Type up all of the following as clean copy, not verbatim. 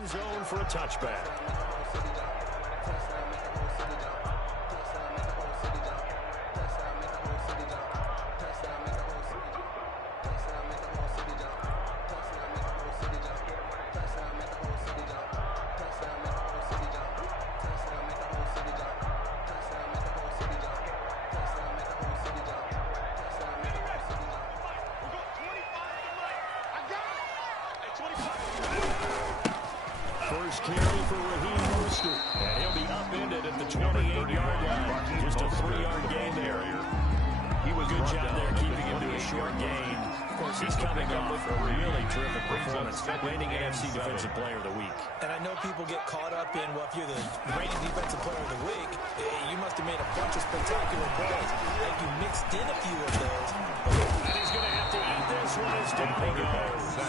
end zone for a touchback. First carry for Raheem Mostert, and he'll be upended at the 28-yard line. Just a 3-yard gain there. He was good job there keeping him to a short gain. Of course, he's coming off a really terrific performance, reigning NFC Defensive Player of the Week. And I know people get caught up in, well, if you're the reigning Defensive Player of the Week, you must have made a bunch of spectacular plays. And you mixed in a few of those. And he's going to have to eat this one as down he goes.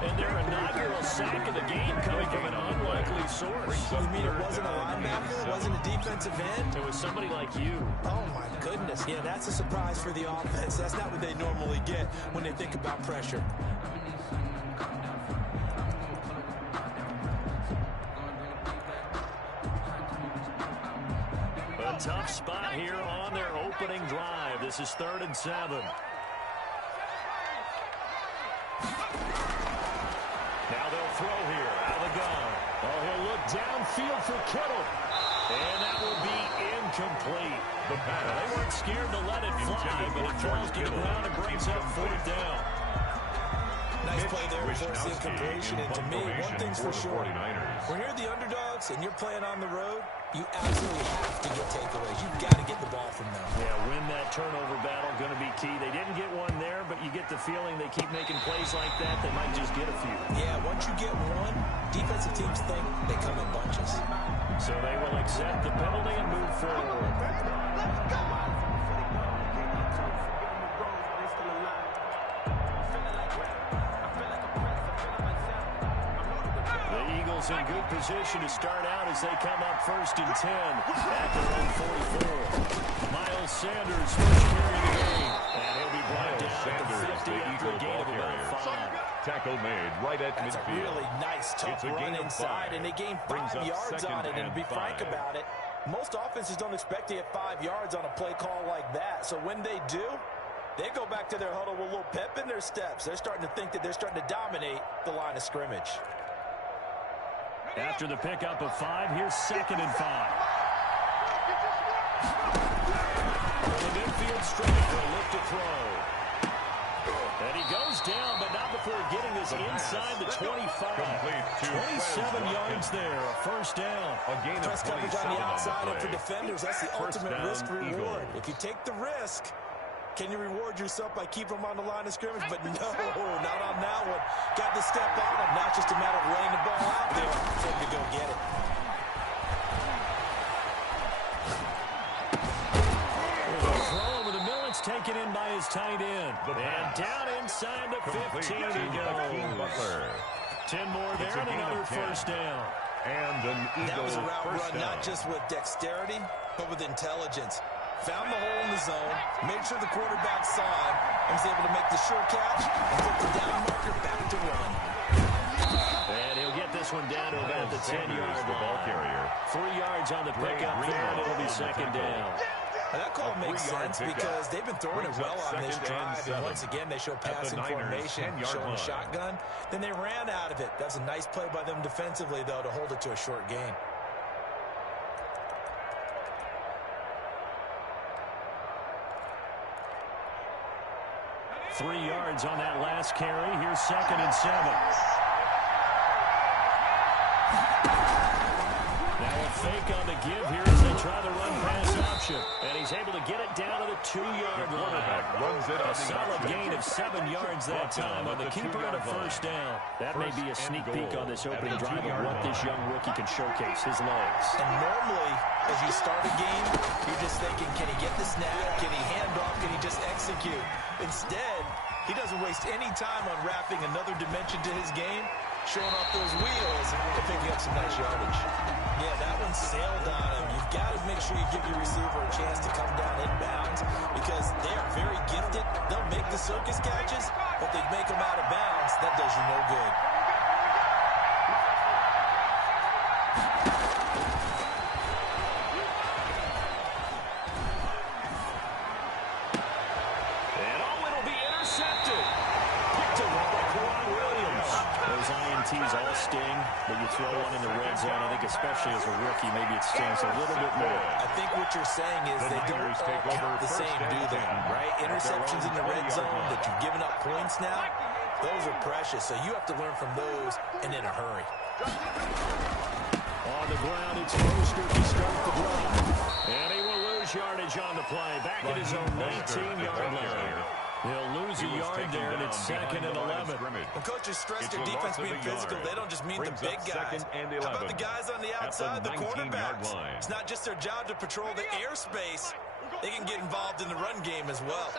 And their inaugural sack of the game coming from an unlikely source. You mean it wasn't a linebacker? It wasn't a defensive end? It was somebody like you. Oh, my goodness. Yeah, that's a surprise for the offense. That's not what they normally get when they think about pressure. A tough spot here on their opening drive. This is 3rd and 7. Now they'll throw here out of the gun. Oh, he'll look downfield for Kittle. And that will be incomplete. They weren't scared to let it fly, but it falls to the ground and brings up 4th down. Nice play there to force the incompletion. And to me, one thing's for sure. When you're the underdogs and you're playing on the road, you absolutely have to get takeaways. You've got to get the ball from them. Yeah, win that turnover battle, going to be key. They didn't get one there, but you get the feeling they keep making plays like that, they might just get a few. Yeah, once you get one, defensive teams think they come in bunches. So they will accept the penalty and move forward. In good position to start out as they come up 1st and 10 at their own 44. Miles Sanders first carry of the game, and he'll be brought down at the 50 after a gain of about 5. Tackle made right at That's midfield. A really nice tough run inside, and they gained 5 yards on it. And to be frank about it, most offenses don't expect to get 5 yards on a play call like that. So when they do, they go back to their huddle with a little pep in their steps. They're starting to think that they're starting to dominate the line of scrimmage. After the pickup of 5, here's 2nd and 5. The midfield striker, look to throw. And he goes down, but not before getting this inside the 25. 27 yards there, a 1st down. Press coverage on the outside, and for defenders, that's the ultimate risk-reward. If you take the risk, can you reward yourself by keeping them on the line of scrimmage? But no, not on that one. Got to step on them. Now it's just a matter of laying the ball out there for him to go get it. Throw over the middle. It's taken in by his tight end. And down inside the 15 he goes. 10 more there and another 1st down. And an Eagle that was a route run, down. not just with dexterity, but with intelligence. Found the hole in the zone, made sure the quarterback saw him, and was able to make the sure catch and put the down marker back to run. And he'll get this one down to about the 10-yard line. 3 yards on the pickup there, and it'll be 2nd down. Now that call makes sense because they've been throwing it well on this drive, and once again they show passing formation, showing a shotgun. Then they ran out of it. That's a nice play by them defensively, though, to hold it to a short gain. Three yards on that last carry. Here's 2nd and 7. Now a fake on the give here as they try the run pass option. And he's able to get it down to the 2-yard line. A solid gain of 7 yards that time on the keeper and a 1st down. That may be a sneak peek on this opening drive of what this young rookie can showcase, his legs. And normally, as you start a game, you're just thinking, can he get the snap? Can he hand off? Can he just execute? Instead, he doesn't waste any time on wrapping another dimension to his game, showing off those wheels and picking up some nice yardage. Yeah, that one sailed on him. You've got to make sure you give your receiver a chance to come down inbounds because they are very gifted. They'll make the circus catches, but they make them out of bounds. That does you no good. But you throw one in the red zone, I think especially as a rookie, maybe it stings a little bit more. I think what you're saying is they don't all count the same, do they? Right? Interceptions in the red zone that you've given up points now, those are precious. So you have to learn from those and in a hurry. On the ground, it's Mostert to start the drive. And he will lose yardage on the play. Back at his own 19-yard line. He'll lose a yard there, and it's 2nd and 11. When coaches stress their defense being physical, they don't just mean the big guys. How about the guys on the outside, the quarterbacks? It's not just their job to patrol the airspace. They can get involved in the run game as well.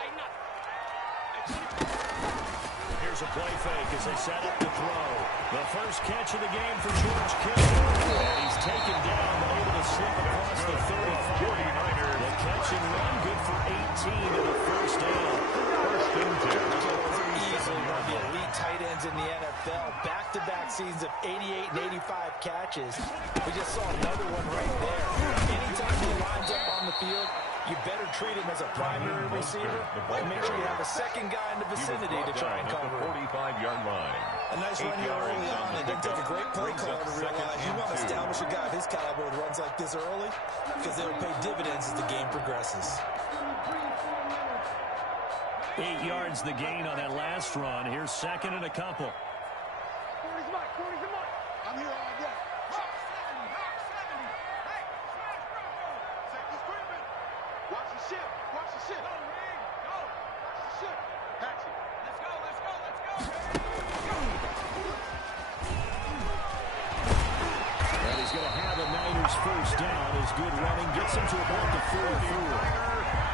Here's a play fake as they set up to throw. The first catch of the game for George Kittle. And he's taken down, but able to slip across the 30. 49ers. The catch and run, good for 18 in the first down. First and 10. Those are easily one of the elite tight ends in the NFL. Back-to-back seasons of 88 and 85 catches. We just saw another one right there. Anytime he lines up on the field, you better treat him as a primary receiver and make sure you have a second guy in the vicinity to try and cover. 45-yard line. A nice run here early on. It didn't take a great play caller to realize you want to establish a guy of his caliber with runs like this early because they'll pay dividends as the game progresses. 8 yards the gain on that last run. Here's 2nd and a couple. I'm here all day. Watch the ship. Watch the ship. Watch the ship. Catch it. Let's go. And he's going to have a Niners first down. His good running gets him to about the 44.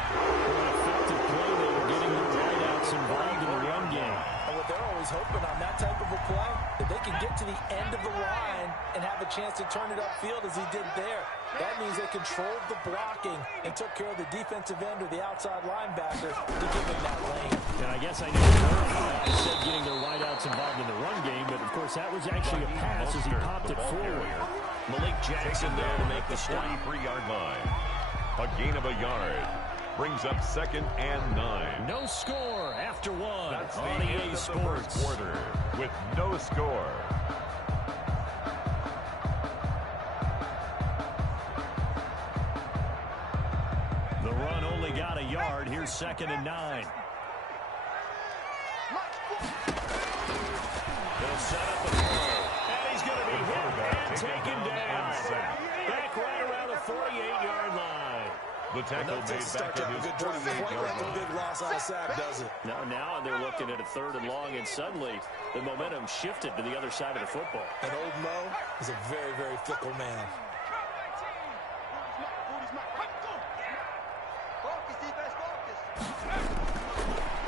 What an effective play they were getting the wideouts involved in the run game. And what they're always hoping on that type of a play, that they can get to the end of the line and have a chance to turn it upfield as he did there. That means they controlled the blocking and took care of the defensive end or the outside linebacker to give him that lane. And I guess I need to clarify. I said getting their wideouts involved in the run game, but of course that was actually a pass as he popped it forward. Malik Jackson there to make the stop. 43-yard line. A gain of a yard. Brings up 2nd and 9. No score after one. That's the on end EA of the Sports. first quarter with no score. The run only got a yard. Here's 2nd and 9. They'll set up the throw. And he's going to be hit and taken down. Back right around the 48-yard line. The tackle made back at his 48-yard line. Big loss on a sack, does it? Now they're looking at a 3rd and long, and suddenly the momentum shifted to the other side of the football. And old Mo is a very, very fickle man.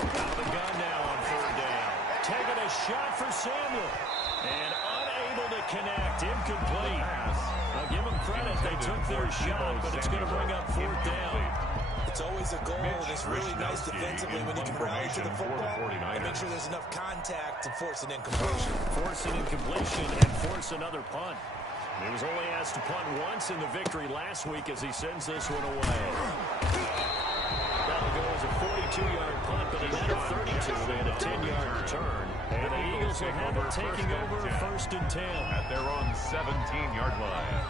Out of the gun now on 3rd down. Taking a shot for Samuel. And unable to connect. Incomplete. I'll give them credit. They took their shot, but it's going to bring up 4th down. It's always a goal, and it's really nice defensively when you can rally to the football and make sure there's enough contact to force an incompletion. Force an incompletion and force another punt. He was only asked to punt once in the victory last week as he sends this one away. That'll go as a 42-yard punt, but another 32 and a 10-yard return. And the Eagles will have it taking over 1st and 10. At their own 17-yard line.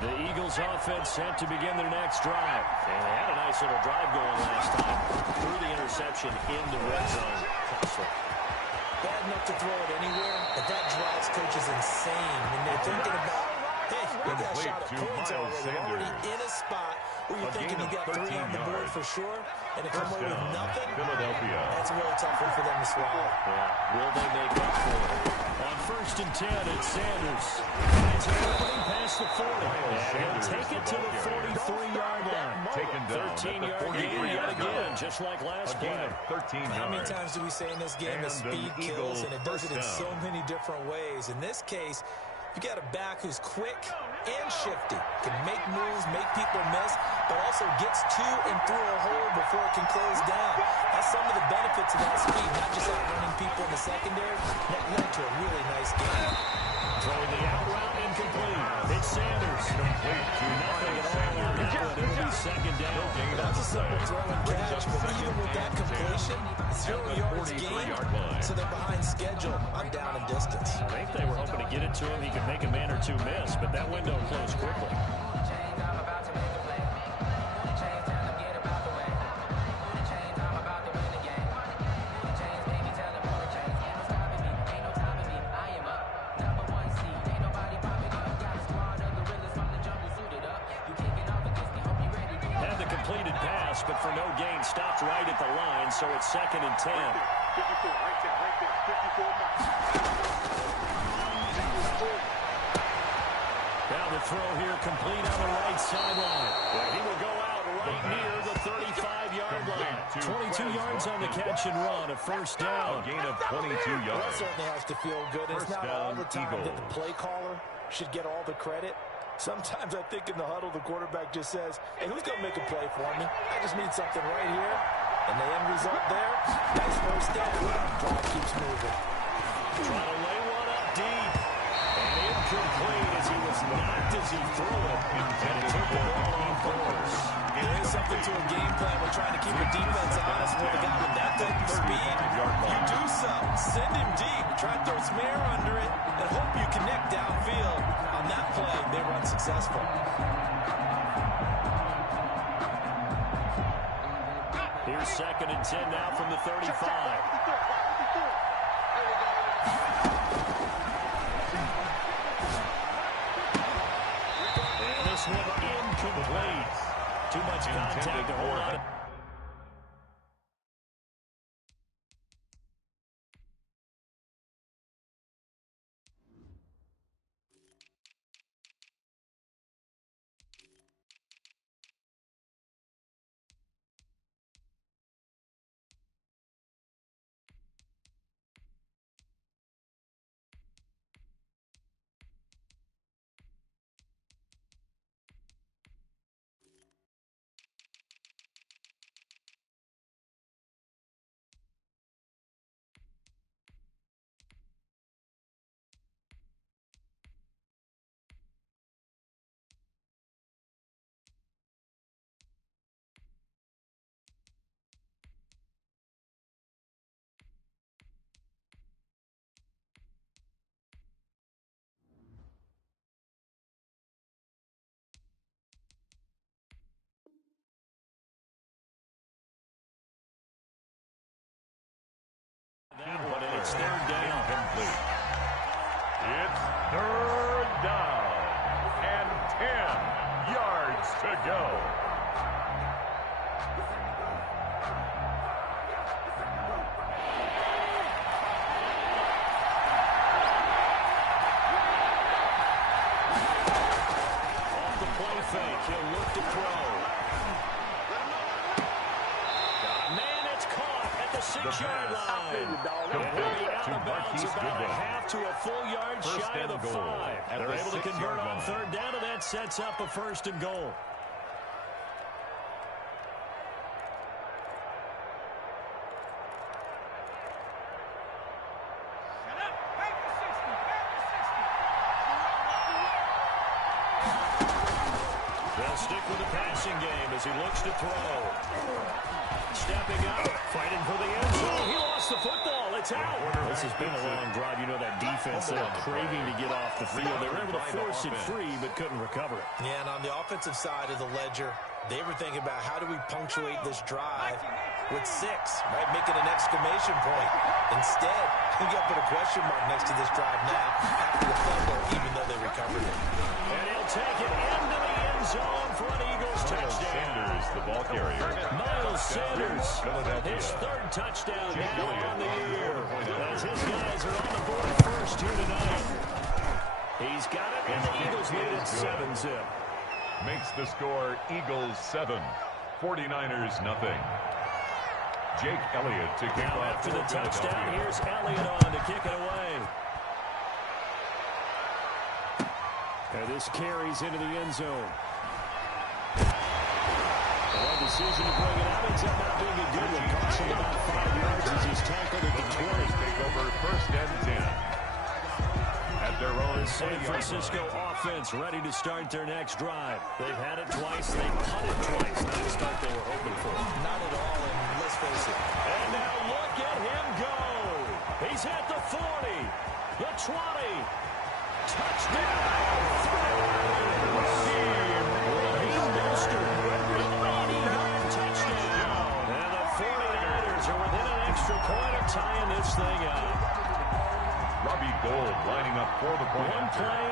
The Eagles offense set to begin their next drive. And they had a nice little drive going last time. Through the interception into red zone. Costly. Bad enough to throw it anywhere, but that drives coaches insane when they're thinking about, hey, we got a shot at points already in a spot where you're thinking you got 3 on the board for sure, and to come away with nothing, Philadelphia. that's a really tough one for them to swallow. Yeah. Will they make up for it? On 1st and 10, it's Sanders. It's an opening past the 40. And he'll take it to the 43-yard line. Taken down 13-yard gain yet again, just like last play. 13 yards. How many times do we say in this game that speed kills, and it does it in so many different ways? In this case, you got a back who's quick and shifty, can make moves, make people miss, but also gets to and through a hole before it can close down. That's some of the benefits of that speed, not just outrunning people in the secondary. That led to a really nice game. Throwing the out route in incomplete. It's Sanders. Nothing at all on that one. It'll be second down. That's a simple throw and catch, but even with that completion, 0 yards gain, so they're behind schedule on down and distance. I think they were hoping to get it to him. He could make a man or two miss, but that window closed quickly. But for no gain, stopped right at the line, so it's 2nd and 10. 54, right there, 54 Now the throw here complete on the right sideline. Well, he will go out right near the 35-yard line. 22 yards on the catch and run, a first down. A gain of 22 yards. That certainly has to feel good. It's not all the time that the play caller should get all the credit. Sometimes I think in the huddle, the quarterback just says, hey, who's going to make a play for me? I just need something right here. And the end result there, nice first down. Clock keeps moving. Trying to lay one up deep. And incomplete as he was knocked as he threw it. And it took the ball off course. There is something to a game plan. We're trying to keep the defense honest with a guy with that type of speed. You do so. Send him deep. Try to throw some air under it and hope you connect downfield. On that play, they run successful. Here's 2nd and 10 now from the 35. And this one incomplete. Too much contact to hold on. But it's 3rd down. Complete. It's 3rd down. And 10 yards to go. Off the play fake, he'll look to throw. Man, it's caught at the 6-yard line. Out of bounds about a half to a full yard shy of the 5. They're able to convert on 3rd down, and that sets up a 1st and goal. They'll stick with the passing game as he looks to throw. Stepping up, fighting for the end zone. He lost the football. It's out. This has been a long drive. You know that defense, they're craving to get off the field. They were able to force it free, but couldn't recover it. Yeah, and on the offensive side of the ledger, they were thinking about how do we punctuate this drive with 6, right? Making an exclamation point. Instead, you got to put a question mark next to this drive now after the fumble, even though they recovered it. And he'll take it into the end zone for an Eagles touchdown. Sanders, the ball carrier. Miles Sanders, his 3rd touchdown now on the year. As his guys are on the board first here tonight. He's got it, and the Eagles lead at 7-zip. Makes the score Eagles 7, 49ers nothing. Jake Elliott to kick Now off after for the touchdown, Philadelphia. here's Elliott on to kick it away. And this carries into the end zone. The decision to bring it out ends up not being a good one. Costs him about 5 yards as he's tackled at the 20. Take over 1st and 10. At at their own San Francisco offense ready to start their next drive. They've had it twice. They punted twice. Not the start they were hoping for. Not at all, and let's face it. And now look at him go. He's at the 40, the 20. Touchdown. Touchdown. And the 49ers are within an extra point of tying this thing up. Robbie Gould lining up for the point. One play,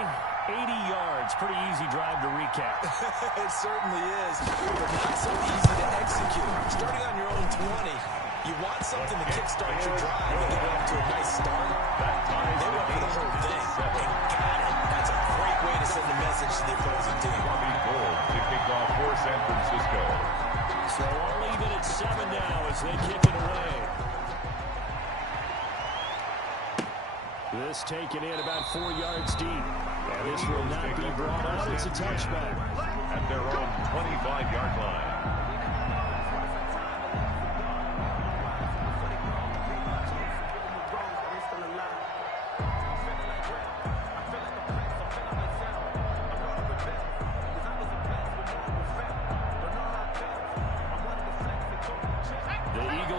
80 yards. Pretty easy drive to recap. It certainly is, but not so easy to execute. Starting on your own 20, you want something to kickstart your drive and get off to a nice start. They went for the whole thing and got it. That's a great way to send a message to the opposing team. Robbie Gould to kick off for San Francisco. So all even at 7 now as they kick it away. This taken in about 4 yards deep. And this will not be brought out. It's a touchback. At their own 25-yard line.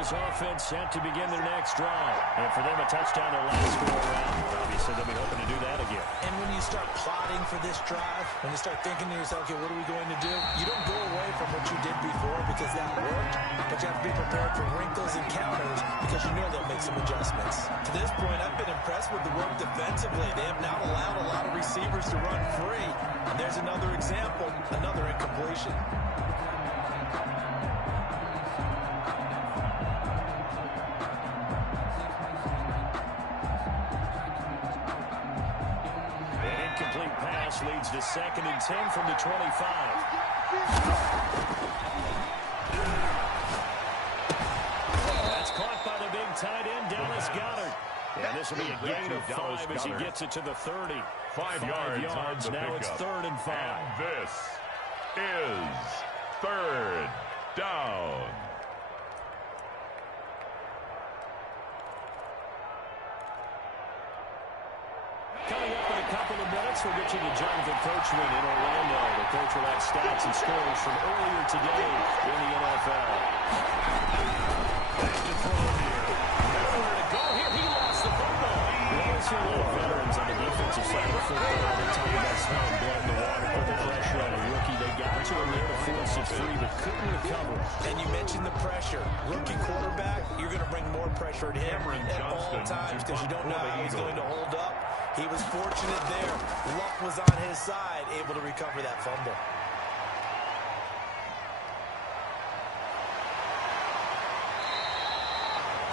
Offense set to begin their next drive. And for them, a touchdown their last go around. Obviously, they'll be hoping to do that again. And when you start plotting for this drive, when you start thinking to yourself, okay, what are we going to do? You don't go away from what you did before because that worked, but you have to be prepared for wrinkles and counters because you know they'll make some adjustments. To this point, I've been impressed with the work defensively. They have not allowed a lot of receivers to run free. And there's another example, another incompletion. Leads to 2nd and 10 from the 25. That's caught by the big tight end, Dallas Goedert. And this will be a gain of 5 as he gets it to the 30. 5 yards now it's 3rd and 5. And this is 3rd down. Coming up in a couple of minutes, we'll get you to Jonathan Coachman in Orlando. The coach will have stats and scores from earlier today in the NFL. Back to throw here. Nowhere to go here. He lost the football. We always see a lot of veterans on the defensive side of the football. Every time that's blood in the water, put the pressure on a rookie. They got to him there to force it free, but couldn't recover. And you mentioned the pressure. Rookie quarterback, you're going to bring more pressure at him at all times because you don't know how he's going to hold up. He was fortunate there. Luck was on his side, able to recover that fumble.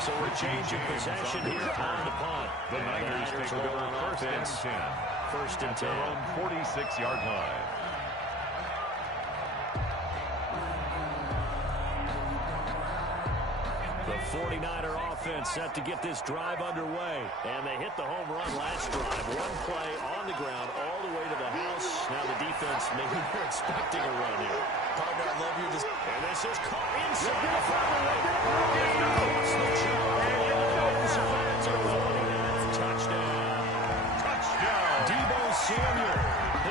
So we're changing possession here on the punt. The Niners take will go over on 1st and offense. 10. 1st and At 10. their own 46-yard line. The 49er offense set to get this drive underway. And they hit the home run last drive. One play on the ground all the way to the house. Now the defense, maybe they're expecting a run here. Partner, I love you. And this is caught inside the 5. Touchdown. Touchdown. Deebo Samuel,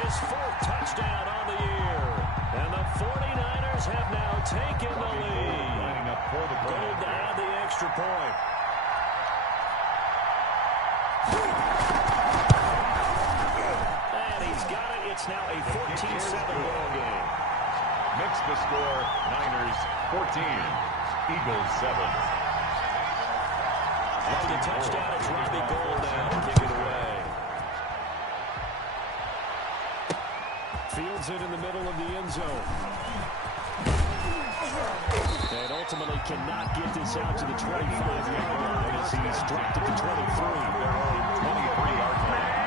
his 4th touchdown on the year. And the 49ers have now taken the lead. Lining up for the Gold to add the extra point. And he's got it. It's now a 14-7 ball game. Makes the score Niners 14, Eagles 7. On the touchdown, it's Robbie Gould now to kick it away. Fields it in the middle of the end zone. And ultimately cannot get this out to the 25-yard line as he's dropped at the 23. Their own 23-yard line.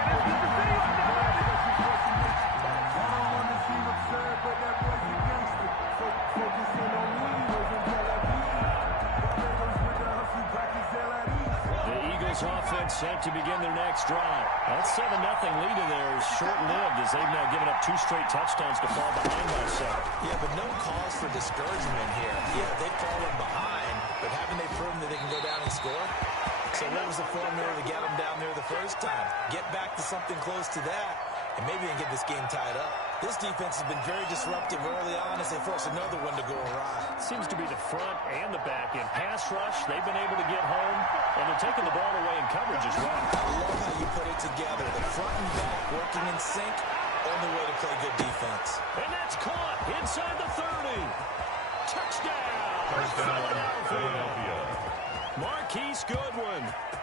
Offense set to begin their next drive. That 7-0 lead of theirs short-lived as they've now given up 2 straight touchdowns to fall behind by 7. Yeah, but no cause for discouragement here. Yeah, they've fallen behind, but haven't they proven that they can go down and score? So what was the formula to get them down there the first time? Get back to something close to that, and maybe they can get this game tied up. This defense has been very disruptive early on as they force another one to go awry. Seems to be the front and the back end. Pass rush, they've been able to get home, and they're taking the ball away in coverage as well. I love how you put it together. The front and back working in sync, only way to play good defense. And that's caught inside the 30. Touchdown, Philadelphia. Marquise Goodwin,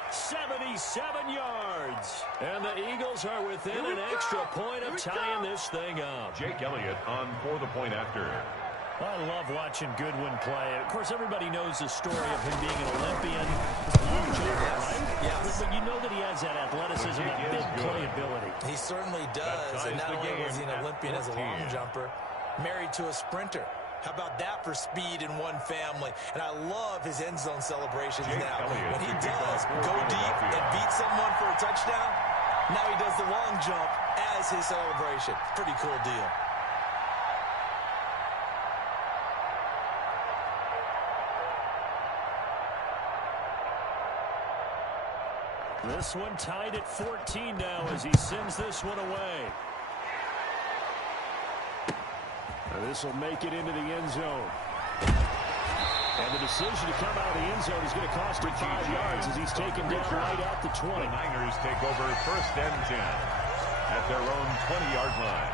77 yards. And the Eagles are within an extra point of tying this thing up. Jake Elliott on for the point after. I love watching Goodwin play. Of course, everybody knows the story of him being an Olympian. Long jumper, right? Yes. But you know that he has that athleticism, that big playability. He certainly does. And not only was he an Olympian as a long jumper, married to a sprinter. How about that for speed in one family? And I love his end zone celebrations now. When he does go deep and beat someone for a touchdown, now he does the long jump as his celebration. Pretty cool deal. This one tied at 14 now as he sends this one away. This will make it into the end zone. And the decision to come out of the end zone is going to cost him 5 yards as he's taken down right at the 20. The Niners take over 1st and 10 at their own 20-yard line.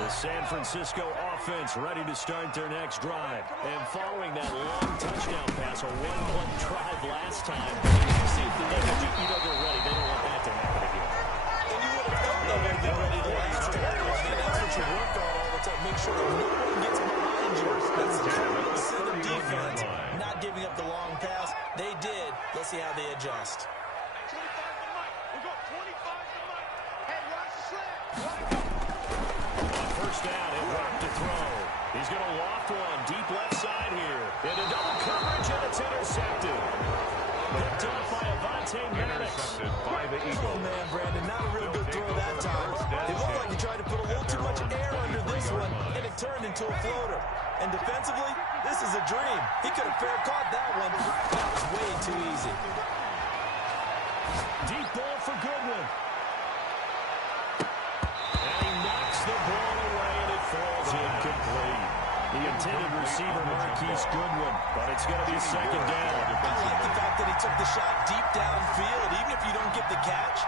The San Francisco offense ready to start their next drive. And following that long touchdown pass, a one-play drive last time. You see if the Niners, you know they're ready. They don't want that to happen again. And you would have thought they would have been ready the last time. And that's what you work on all the time. Make sure that no one gets behind you. That's the total sin of defense. Not giving up the long pass. They did. Let's see how they adjust. 25 to Mike. We go 25 to Mike. Hey, watch the slant. First down, he'll rock to throw. He's going to loft one deep left side here. Into double coverage, and it's intercepted. Picked up by Avonte Maddox. Intercepted by the Oh, Eagles. man, Brandon, not a real good throw that time. It looked like he tried to put a little too much air under this one, and it turned into a floater. And defensively, this is a dream. He could have fair caught that one. That was way too easy. Deep ball for Goodwin. And he knocks the ball away, and it falls incomplete. The intended receiver, Marquise Goodwin, but it's going to be second down. I like the fact that he took the shot deep downfield. Even if you don't get the catch,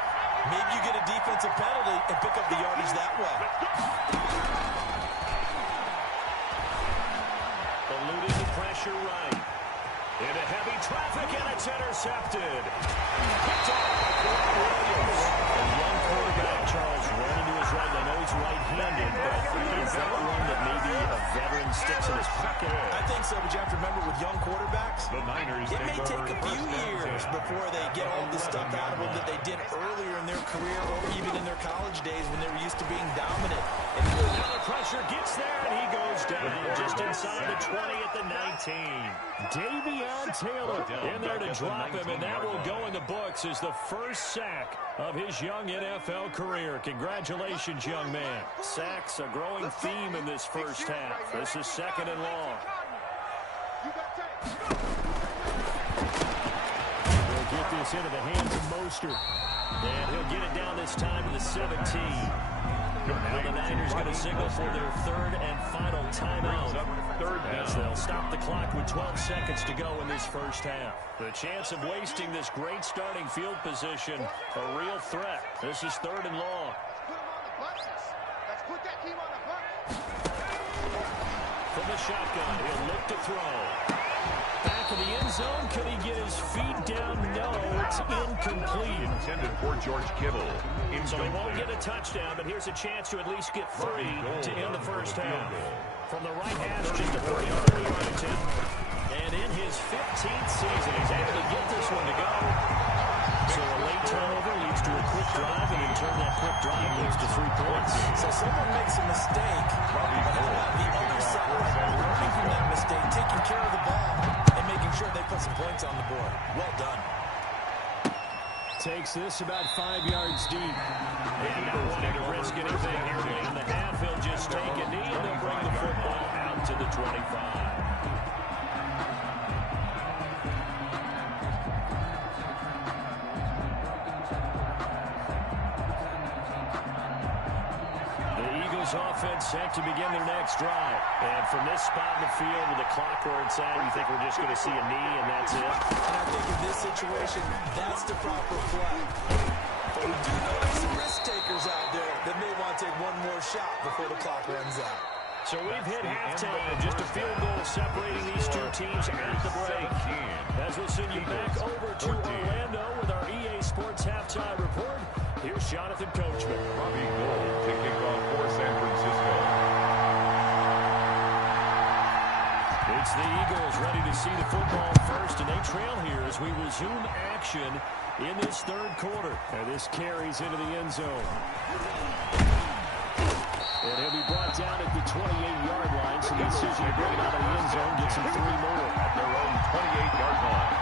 maybe you get a defensive penalty and pick up the yardage that way. Eluding the pressure right. Into heavy traffic, and it's intercepted. Picked off by Corey Williams. A young quarterback, Charles, running to his right. I know he's right-handed, but is that one that maybe a veteran sticks in his pocket? I think so, but you have to remember with young quarterbacks, The Niners it may take a few 1st and years 10. before they get all the stuff out of them that they did earlier in their career or even in their college days when they were used to being dominant. And Now the pressure gets there, and he goes down just inside the 20 at the 19. Davion Taylor in there to drop him, and that will go in the books as the first sack of his young NFL career. Congratulations, young man. Sacks, a growing theme in this first half. This is 2nd and long. You got tape. He'll get this into the hands of Mostert. And he'll get it down this time to the 17. Now the Niners going to signal for their 3rd and final timeout. As they'll stop the clock with 12 seconds to go in this first half. The chance of wasting this great starting field position, a real threat. This is 3rd and long. Put him on the buttons. Let's put that team on the buttons. From the shotgun, he'll look to throw. Back of the end zone, can he get his feet down? No, it's incomplete. Intended for George Kittle. So he won't get a touchdown, but here's a chance to at least get 3 to end the first half. From the right hash, just a 30-yard attempt. And in his 15th season, he's able to get this one to go. So a late turnover leads to a quick drive, and in turn, that quick drive leads to 3 points. so someone makes a mistake, but how about the other side, learning from that mistake, taking care of the ball, and making sure they put some points on the board. Well done. Takes this about 5 yards deep. And not wanting to risk anything here late in the half, he'll just take a knee and they'll bring the football out to the 25. offense set to begin their next drive. And from this spot in the field with the clock where it's at, you think we're just going to see a knee and that's it? And I think in this situation, that's the proper play. But we do know there's some risk takers out there that may want to take one more shot before the clock runs out. So we've hit halftime, just a field goal separating these two teams at the break. As we'll send you back over to Orlando with our EA Sports Halftime Report, here's Jonathan Coachman. Robbie Gould to kick off for San Francisco. It's the Eagles ready to see the football first, and they trail here as we resume action in this third quarter. And this carries into the end zone. And he'll be brought down at the 28-yard line. So the decision to bring it out of the end zone gets him 3 more. At their own 28-yard line.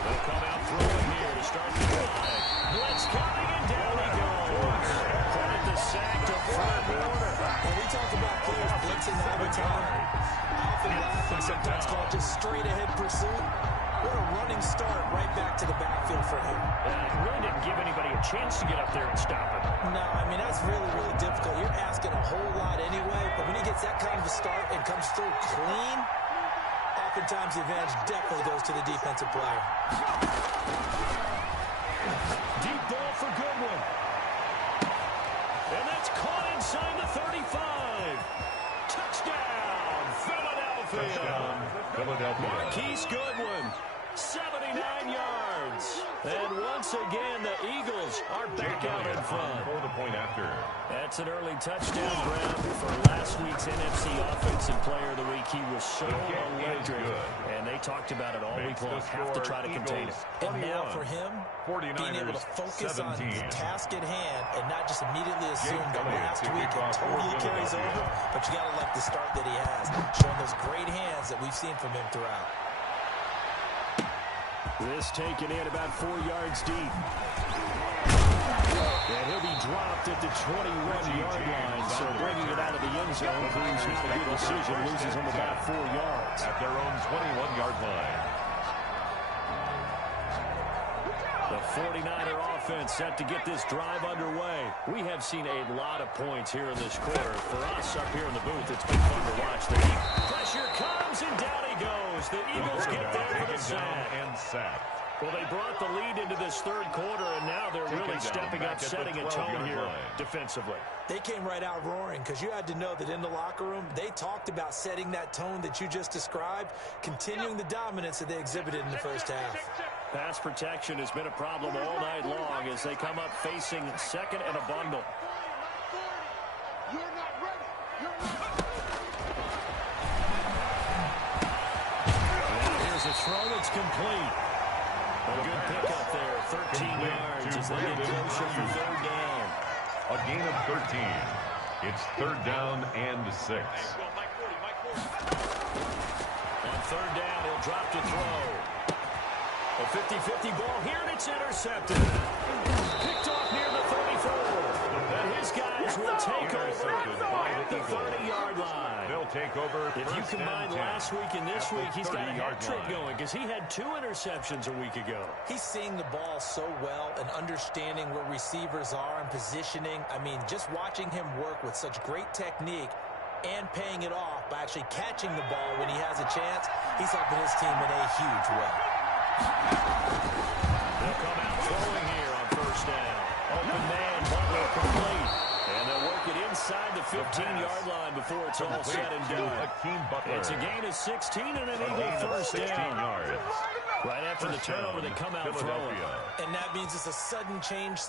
They'll come out throwing here to start the drive. Blitz coming, and down he goes. Credit the sack to Fred Warner. When we talk about players blitzing all the time, I often laugh and sometimes call it just straight-ahead pursuit. What a running start right back to the backfield for him. It really didn't give anybody a chance to get up there and stop him. No, I mean, that's really, really difficult. You're asking a whole lot anyway, but when he gets that kind of a start and comes through clean, oftentimes the advantage definitely goes to the defensive player. Deep ball for Goodwin. And that's caught inside the 35. Touchdown, Philadelphia. Touchdown, Philadelphia. Marquise Goodwin, 79 yards. And once again, the Eagles are back out in front. For the point after. That's an early touchdown grab for last week's NFC Offensive Player of the Week. He was so electric, and they talked about it all week long. Have to try to contain it. And now for him, being able to focus on the task at hand and not just immediately assume that last week it totally carries over, but you got to like the start that he has, showing those great hands that we've seen from him throughout. This taken in about 4 yards deep. And he'll be dropped at the 21-yard line. So bringing it out of the end zone proves not a good decision. Loses him about 4 yards. At their own 21-yard line. The 49er offense set to get this drive underway. We have seen a lot of points here in this quarter. For us up here in the booth, it's been fun to watch. The pressure comes, and down he goes. The Eagles get there for the sack. And sack. Well, they brought the lead into this third quarter, and now they're really stepping up, setting a tone here defensively. They came right out roaring because you had to know that in the locker room, they talked about setting that tone that you just described, continuing the dominance that they exhibited in the first half. Pass protection has been a problem all night long as they come up facing second and a bundle. You're not ready. You're not And here's a throw that's complete. A good pickup there, 13 yards as they get closer for third down. A gain of 13. It's third down and 6. On third down, he'll drop to throw. A 50-50 ball here, and it's intercepted. Picked off near the 34. And his guys will take over at the 30-yard line. They'll take over. If you combine last week and this week, he's got a hat trick going because he had 2 interceptions a week ago. He's seeing the ball so well and understanding where receivers are and positioning. I mean, just watching him work with such great technique and paying it off by actually catching the ball when he has a chance, he's helping his team in a huge way. They'll come out throwing here on first down. Open man, Butler complete. And they'll work it inside the 15-yard line before it's all said and done. It's a gain of 16 and an Eagle first down. Right after the turnover, they come out throwing. And that means it's a sudden change.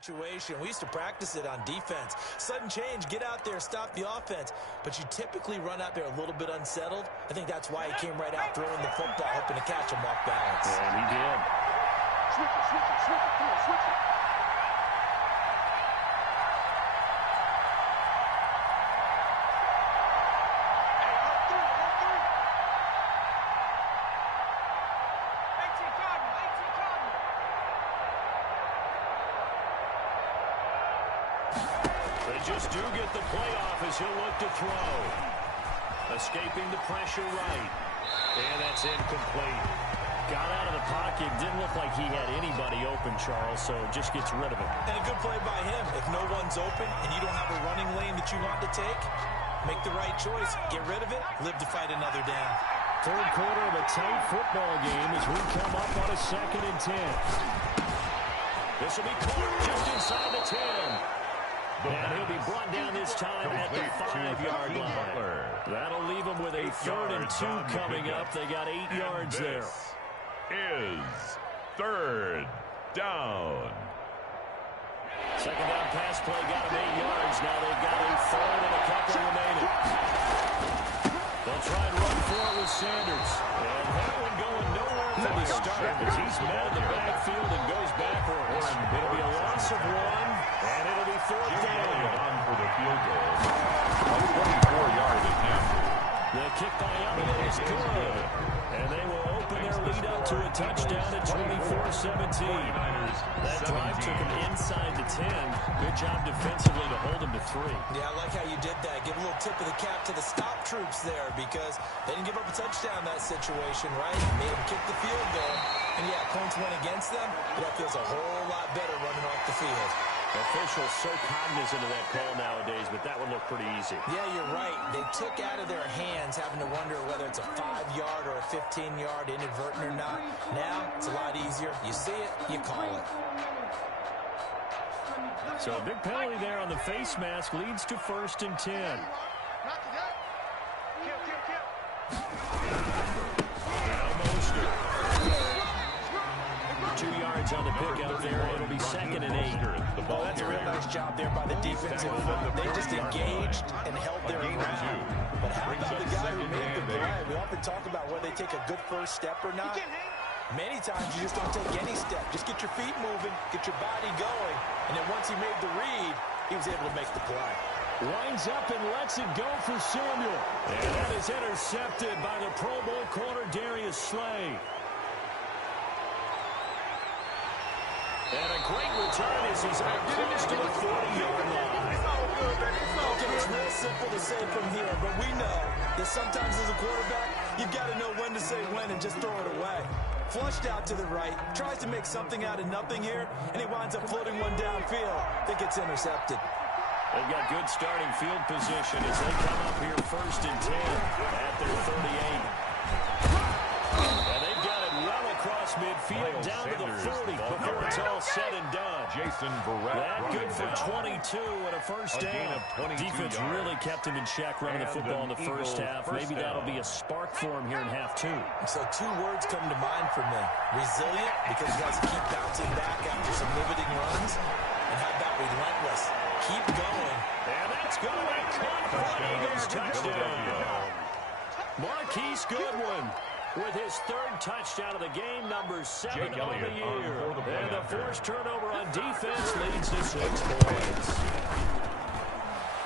situation. We used to practice it on defense. Sudden change, get out there, stop the offense. But you typically run out there a little bit unsettled. I think that's why he came right out throwing the football, hoping to catch him off balance. And he did. Switch it, switch it, switch it. Come on, switch it. They just do get the playoff as he'll look to throw. Escaping the pressure right. And that's incomplete. Got out of the pocket. Didn't look like he had anybody open, Charles, so just gets rid of it. And a good play by him. If no one's open and you don't have a running lane that you want to take, make the right choice. Get rid of it. Live to fight another down. Third quarter of a tight football game as we come up on a 2nd and 10. This will be caught just inside the 10. And he'll be brought down this time at the 5-yard line. That'll leave him with a 3rd and 2 coming up. They got 8 yards there. Is 3rd down. Second down pass play got him 8 yards. Now they've got a 3rd and a couple remaining. They'll try and run for it with Sanders. And that one going nowhere from the start as he's met in the backfield and goes backwards. It'll be a loss of 1, and it'll be 4th down. On for the field goal. A 24-yard attempt. The kick by Elliott is good. And they will open their lead up to a touchdown at 24-17. That drive took him inside the 10. Good job defensively to hold him to 3. Yeah, I like how you did that. Give a little tip of the cap to the stop troops there because they didn't give up a touchdown in that situation, right? Made them kick the field goal. And, yeah, points went against them, but that feels a whole lot better running off the field. Officials so cognizant of that call nowadays, but that one looked pretty easy. Yeah, you're right. They took out of their hands having to wonder whether it's a 5-yard or a 15-yard inadvertent or not. Now, it's a lot easier. You see it, you call it. So a big penalty there on the face mask leads to 1st and 10. Now Mostert. 2 yards on the pick out there. It'll be 2nd and 8. Well, that's a real nice job there by the defensive front. They just engaged and held their ground. But how about the guy who made the play? We often talk about whether they take a good first step or not. Many times you just don't take any step. Just get your feet moving, get your body going. And then once he made the read, he was able to make the play. Winds up and lets it go for Samuel. And that is intercepted by the Pro Bowl corner Darius Slay. And a great return as he's out close to the 40-yard line. Okay, it's real simple to say from here, but we know that sometimes as a quarterback, you've got to know when to say when and just throw it away. Flushed out to the right, tries to make something out of nothing here, and he winds up floating one downfield that gets intercepted. They've got good starting field position as they come up here 1st and 10 at their 38. And they've got it well across midfield down to the 40 before it's all said and done. Jason Verrett. That good for 22 and a first down. Defense really kept him in check running the football in the first half. Maybe that'll be a spark for him here in half 2. So 2 words come to mind for me. Resilient, because he has to keep bouncing back after some riveting runs. And how about relentless? Keep going. And that's going to be caught for an Eagles touchdown. Marquise Goodwin with his 3rd touchdown of the game, number 7 on the year. And the forced turnover on defense leads to 6 points.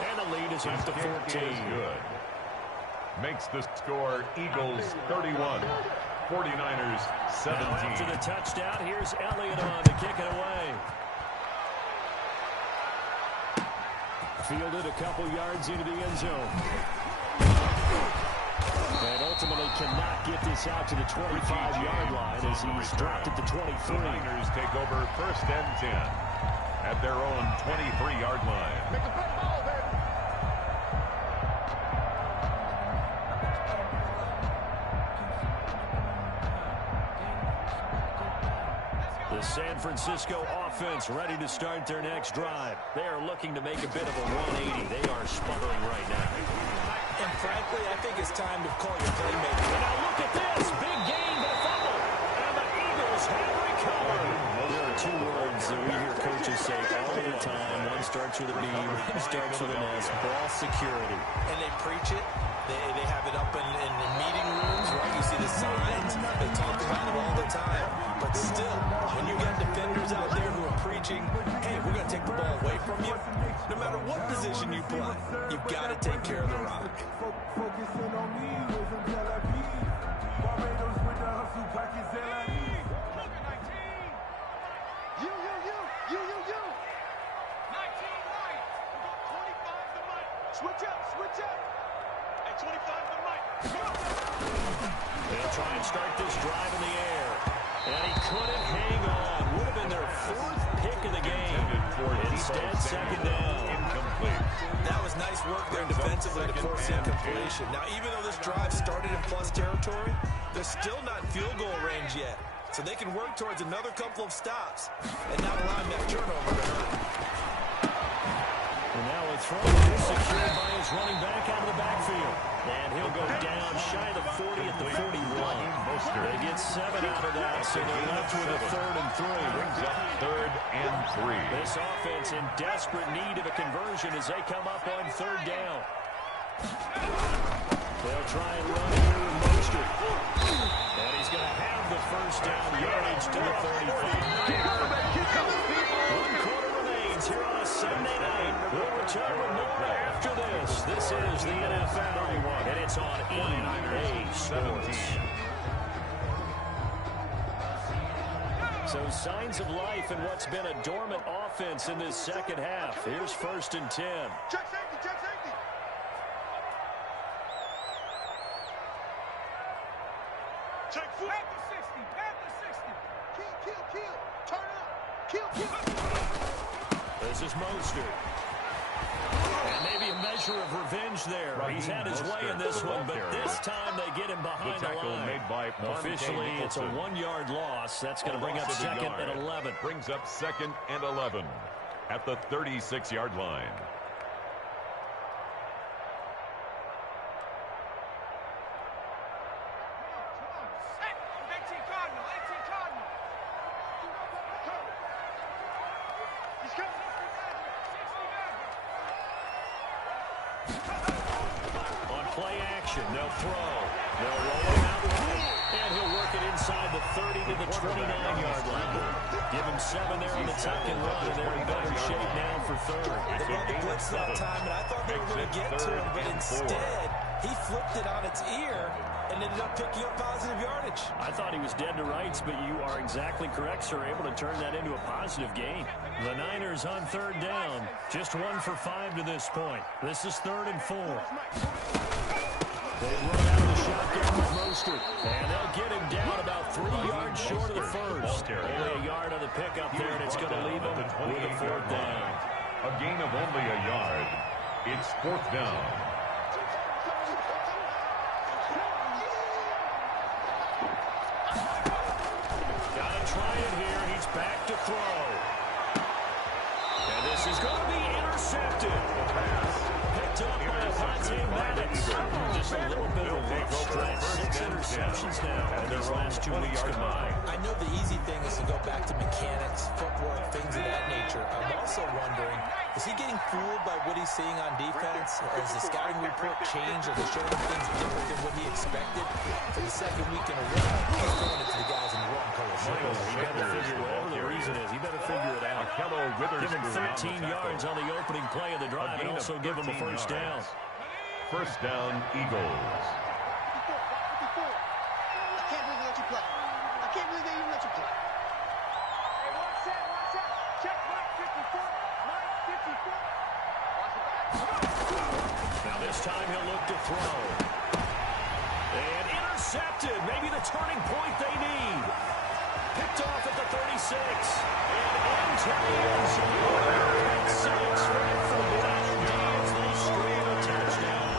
And the lead is up to 14. Good. Makes the score Eagles 31, 49ers 17. Now after the touchdown, here's Elliott on to kick it away. Fielded a couple yards into the end zone. And ultimately cannot get this out to the 25-yard line as he's dropped at the 23. The Niners take over 1st and 10 at their own 23-yard line. Make a play ball, baby. The San Francisco offense ready to start their next drive. They are looking to make a bit of a 180. They are sputtering right now. And frankly, I think it's time to call your playmaker. And now look at this. Big gain, but a fumble. And the Eagles This hand recovered. There are two words that we hear coaches say all the time. One starts with a B, one starts with an S. Ball security. And they preach it. They have it up in meeting rooms, right? You see the signs. They talk about it all the time. But still, when you got defenders out there who are preaching, hey, we're going to take the ball away from you, no matter what position you play, you've got to take care of the rock. Focusing on me, wisdom Tel Aviv. Barbados with the hustle, pockets Tel Aviv. You. 19 right. 25 to Mike. Switch up. At 25 to Mike. They'll try and start this drive in the air. And he couldn't hang on. Would have been their fourth pick of the game. Instead, second down. Incomplete. That was nice work there defensively to force the incompletion. Now, even though this drive started in plus territory, they're still not in field goal range yet. So they can work towards another couple of stops and not allowing that turnover to hurt. And now a throw secured by his running back out of the backfield. And he'll go down shy of the 40 at the 41. They get 7 out of that, so they're left with a 3rd and 3. Brings up 3rd and 3. This offense in desperate need of a conversion as they come up on 3rd down. They'll try and run here with Mostert. And he's going to have the first down yardage to the 35. 1 quarter remains here on a Sunday night. We'll return with more after this. This is the NFL, and it's on EA Sports. So signs of life in what's been a dormant offense in this second half. Here's 1st and 10. Check safety. Check foot. Panther 60. Kill. Turn up. Kill. This is Mostert. And maybe a measure of revenge there. He's had his way in this one, but this time they get him behind the line. Made by Officially, it's a 1-yard loss. That's going to bring up 2nd and 11. Brings up 2nd and 11 at the 36-yard line. On play action, they'll throw. They'll roll him out wide, and he'll work it inside the 30 to the 29-yard line. Give him 7 there on the tuck and run, and they're in better shape now for 3rd. They brought the blitz that time, and I thought they were going to get to him, but instead, he flipped it on its ear and ended up picking up positive yardage. I thought he was dead to rights, but you are exactly correct, sir. Able to turn that into a positive gain. The Niners on 3rd down. Just 1 for 5 to this point. This is 3rd and 4. They run out of the shotgun with Mostert, and they'll get him down about 3 yards short of the first. Only a yard on the pickup there, and it's going to leave him with a 4th down. A gain of only a yard. It's 4th down. Gotta try it here. He's back to throw. And this is going to be intercepted. Picked up by Avante Maddox. Just a little bit of a rough stretch. 6 interceptions now in their last 2 weeks combined. I know the easy thing is to go back to mechanics, footwork, things of that nature. I'm also wondering, is he getting fooled by what he's seeing on defense? Has the scouting report changed? Are they showing him things different than what he expected? For the 2nd week in a row, he's throwing it to the guys in the wrong color. He better figure whatever the reason is. He better figure it out. Give him 13 yards on the opening play of the drive and also give him a 1st down. 1st down, Eagles. 54. I can't believe they let you play. I can't believe they even let you play. Hey, watch that. Check Mike 54. Mike 54. Watch it back. Now this time he'll look to throw. And intercepted. Maybe the turning point they need. Picked off at the 36. And into the end zone. 6 right from the left. They scream a touchdown.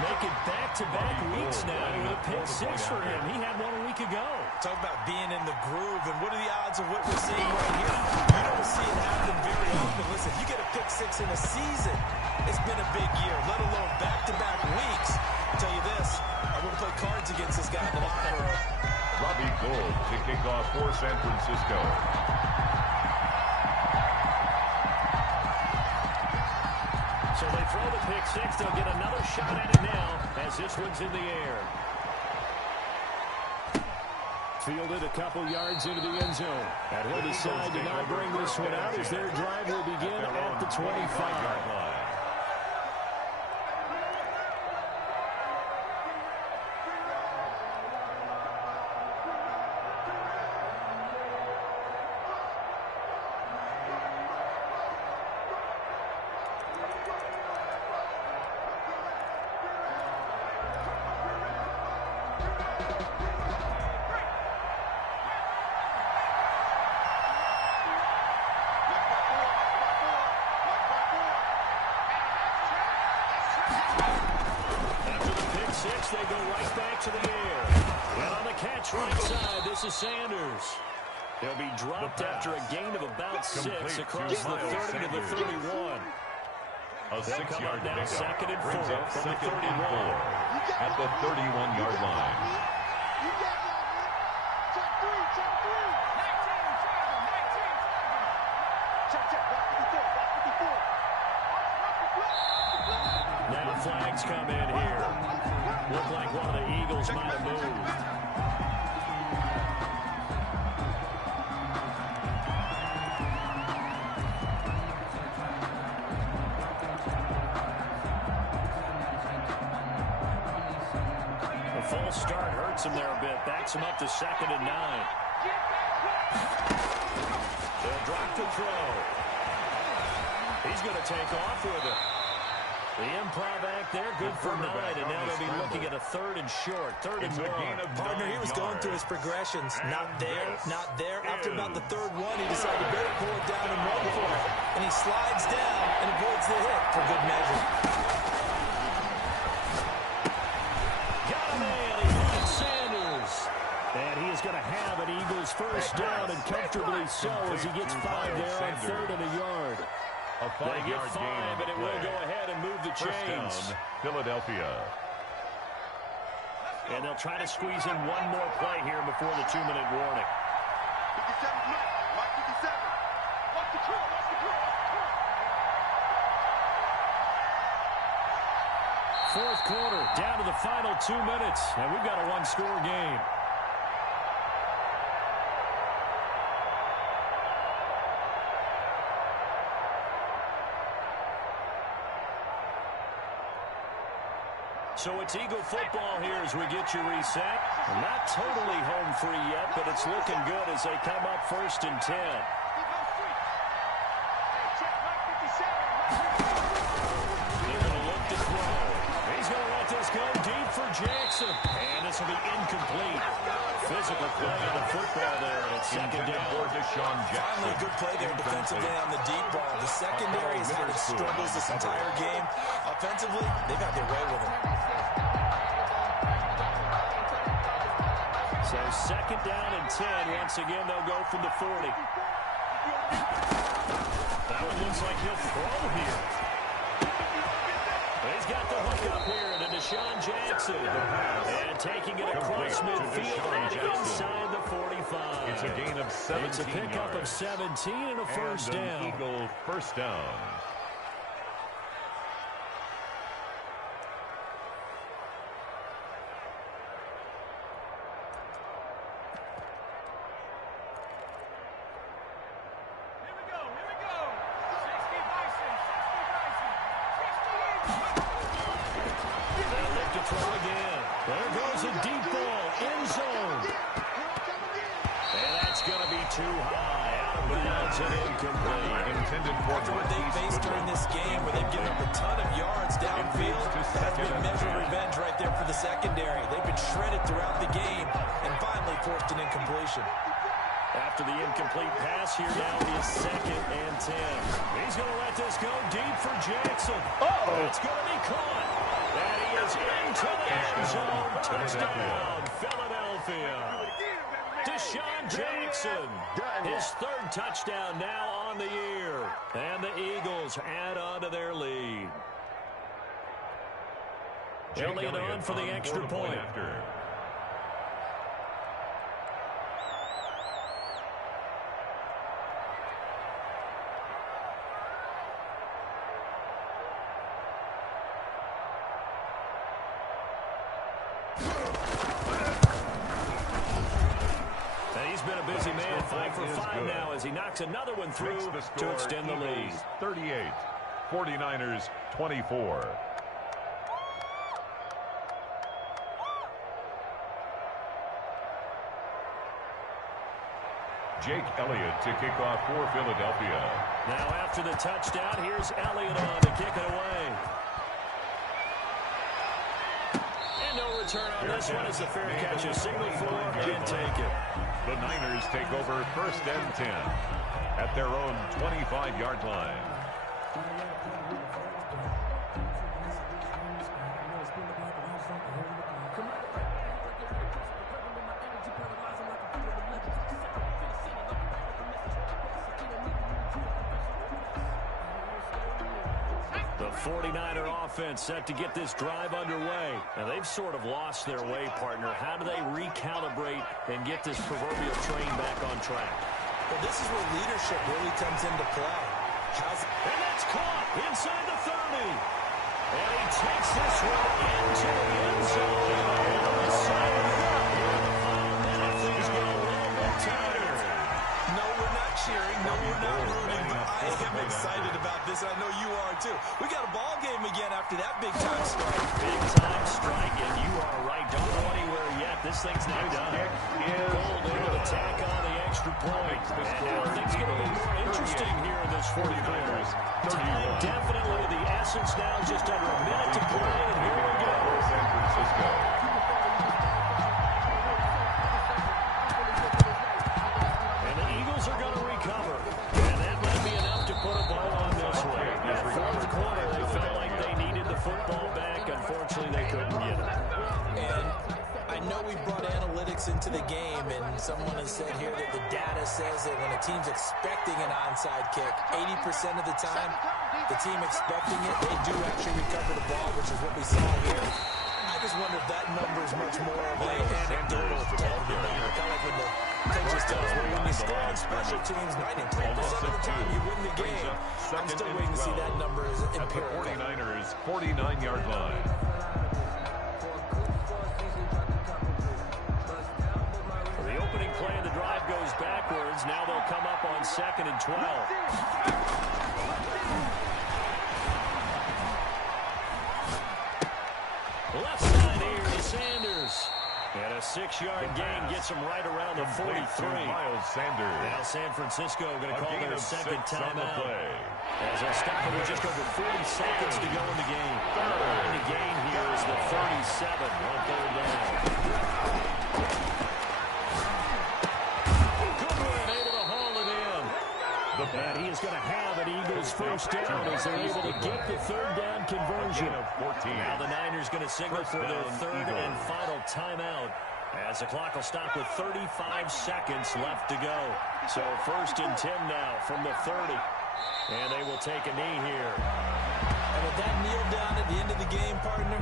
Make it back-to-back weeks now with a pick 6 for him. He had one a week ago. Talk about being in the groove, and what are the odds of what we're seeing right here? You don't see it happen very often. Listen, you get a pick 6 in a season, it's been a big year, let alone back-to-back weeks. I'll tell you this, I wouldn't play cards against this guy in the locker room. Robbie Gould to kick off for San Francisco. So they throw the pick six. They'll get another shot at it now as this one's in the air. Fielded a couple yards into the end zone. And he'll decide to not bring this one out as their drive will begin at the 25-yard line. They go right back to the air. And on the catch right side, this is Sanders. He'll be dropped after a gain of about 6 across the 30 to the 31. A 6-yard now, pickup second and 4 brings up from the 2nd 31. and 4 at the 31-yard line. You got it, check 3, check 3. 19, check, block 54, block 54. Now flags come in here. Looked like one of the Eagles might have moved. The false start hurts him there a bit. Backs him up to 2nd and 9. They'll drop the throw. He's going to take off with it. The improv act there, good for 9, and now they'll be looking at a 3rd and short, 3rd and 1. Partner, he was going through his progressions. Not there, not there. After about the 3rd one, he decided to better pull it down and run for it. And he slides down and avoids the hit for good measure. Got him in. He got Sanders. And he is going to have an Eagles first down, and comfortably so as he gets 5 there on 3rd and a yard. A 5-yard gain, but it will go ahead and move the chains. First down, Philadelphia. And they'll try to squeeze in one more play here before the 2-minute warning. 57, Mike 57. Watch the curl, watch the curl, watch the curl. Fourth quarter, down to the final 2 minutes, and we've got a one-score game. So it's Eagle football here as we get you reset. We're not totally home free yet, but it's looking good as they come up 1st and 10. They're going to look to throw. He's going to let this go deep for Jackson. And this will be incomplete. Physical play on the football there, and it's 2nd down. Finally, good play there defensively on the deep ball. The secondary has had its struggles this entire game. Offensively, they've had their way with it. So 2nd down and 10. Once again, they'll go from the 40. That one looks like he'll throw here. He's got the hook up here to Deshaun Jackson. And taking it across midfield and inside the 45. It's a gain of 17 It's a pickup of 17 and a first down. Eagle first down. There goes a deep ball, end zone. And that's going to be too high. Out of bounds and incomplete. Intended for After what they faced during this game, where they've given up a ton of yards downfield, that's been measured revenge right there for the secondary. They've been shredded throughout the game and finally forced an incompletion. After the incomplete pass here now is 2nd and 10. He's going to let this go deep for Jackson. Oh, it's going to be caught. And he is into the end zone. Touchdown, Philadelphia. Deshaun Jackson, his 3rd touchdown now on the year. And the Eagles add on to their lead. Elliott on for the extra point. After. Been a busy man, 5 for 5 now as he knocks another one through to extend the lead. 38, 49ers 24. Jake Elliott to kick off for Philadelphia. Now after the touchdown, here's Elliott on to kick it away. And no return on this one as the fair catch is signaled for and take it. The Niners take over 1st and 10 at their own 25-yard line. The 49er offense set to get this drive underway. Now, they've sort of lost their way, partner. How do they recalibrate and get this proverbial train back on track? Well, this is where leadership really comes into play. And that's caught inside the 30. And he takes this one into the end zone. And the side of the gun here in the final minute. Things get a little bit tighter. No, we're not cheering. No, we're not rooting. But I am excited about this. I know you are, too. We got a ball game again after that big-time strike. Big-time strike, and you are right. Don't go anywhere yet. This thing's not done. Gold able to tack on the extra point. And now things get a little more interesting here in this 49ers. Time definitely the essence now. Just under a minute to play, and here we go. San Francisco. And the Eagles are going to recover. And that might be enough to put a ball on this one. In the fourth quarter, they felt like they needed the football back. Unfortunately, they couldn't get it. And I know we brought analytics into the game, and someone has said here that the data says that when a team's expecting an onside kick, 80% of the time, the team expecting it, they do actually recover the ball, which is what we saw here. I just wonder if that number is much more of an anecdotal type of number. Kind of like when the coaches tell us, well, when you score on special teams, 93% of the time you win the game. I'm still waiting to see that number as empirical. At the 49ers' 49-yard line. The opening play of the drive goes backwards. Now they'll come up on 2nd and 12. Left side here to Sanders. And a 6-yard gain gets him right around the 43. Miles Sanders. Now San Francisco going to call their second 6 on the timeout. play. As they stop it with just over 40 seconds to go in the game. And the gain here is the 37 on 3rd down. Goodwin able to haul it in. And he is going to have an Eagles first down as they're able to get the 3rd down conversion. Now the Niners going to signal for their 3rd and final timeout as the clock will stop with 35 seconds left to go. So 1st and 10 now from the 30. And they will take a knee here. And with that kneel down at the end of the game, partner,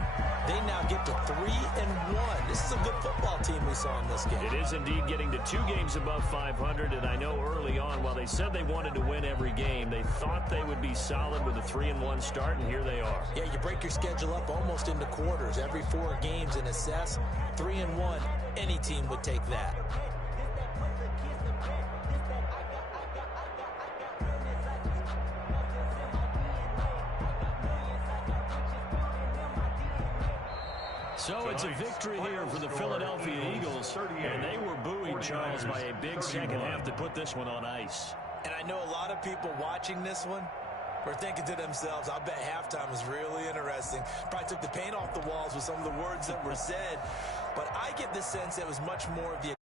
they now get to 3-1. This is a good football team we saw in this game. It is indeed getting to 2 games above 500, and I know early on, while they said they wanted to win every game, they thought they would be solid with a 3-1 start, and here they are. Yeah, you break your schedule up almost into quarters, every 4 games, and assess 3-1. Any team would take that. So it's a victory here for the Philadelphia Eagles, and they were buoyed, Charles, by a big second half to put this one on ice. And I know a lot of people watching this one were thinking to themselves, I'll bet halftime was really interesting. Probably took the paint off the walls with some of the words that were said. But I get the sense it was much more of the